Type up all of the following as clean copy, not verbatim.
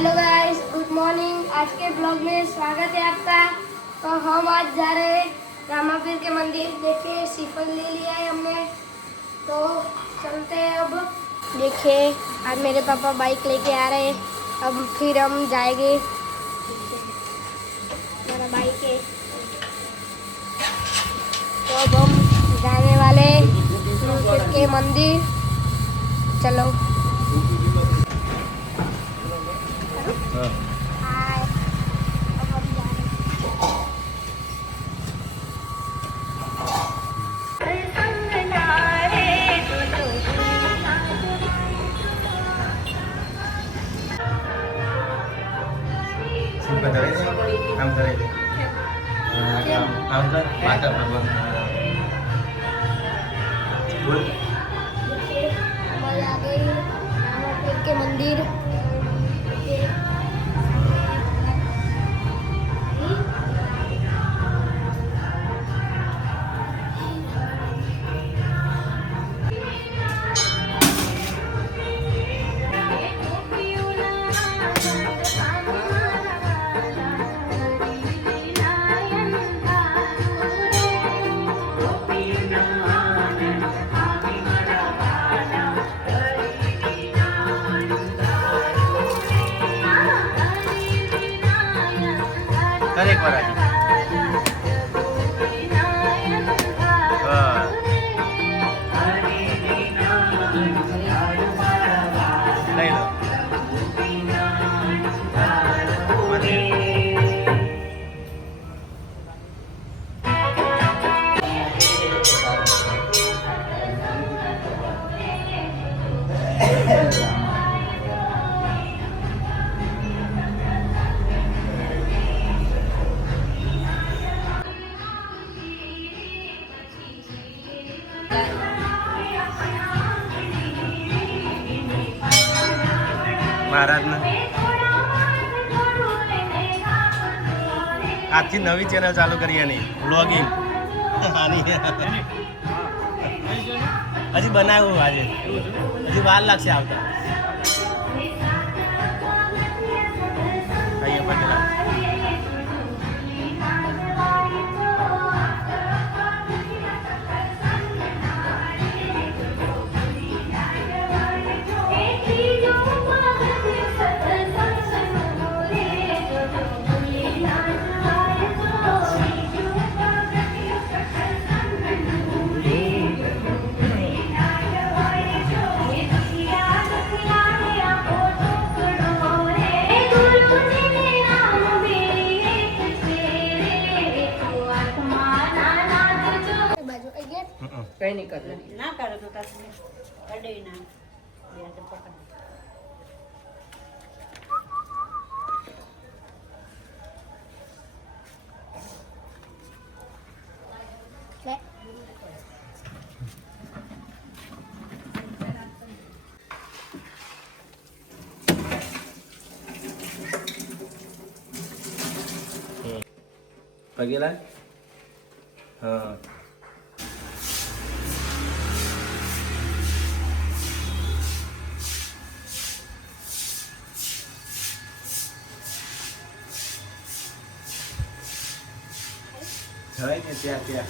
Hello guys, good morning. आज के blog में स्वागत है आपका। तो हम आज जा रहे हैं रामापीर के मंदिर। देखिए श्रीफल ले लिया है हमने, तो चलते हैं। अब देखिए आज मेरे पापा बाइक लेके आ रहे हैं। अब फिर हम जाएंगे। मेरा बाइक है, तो अब हम जाने वाले रामापीर के मंदिर। चलो। हाय, अब हम जा रहे हैं। काम करायचं काम कर माझ्या बोल मैं आ गई रामापीर के मंदिर। कर एक बार आजी नहीं लो महाराज ना આજથી નવી ચેનલ ચાલુ કરી એની વ્લોગિંગ આની હજી બનાવ્યું આજે હજી વાર લાગશે આવતા અહીંયા પટેલા કઈ નહીં કરે ના કરે તો તારે અડે ના યાદ પકડ પગેલા હા જાય ને ત્યાં ત્યાં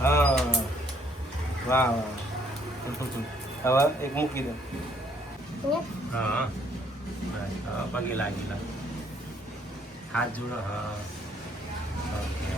હા વાહ વાહ હવે એક મૂકી દો હા પગે લાગેલા હાથ જોડો હા ઓકે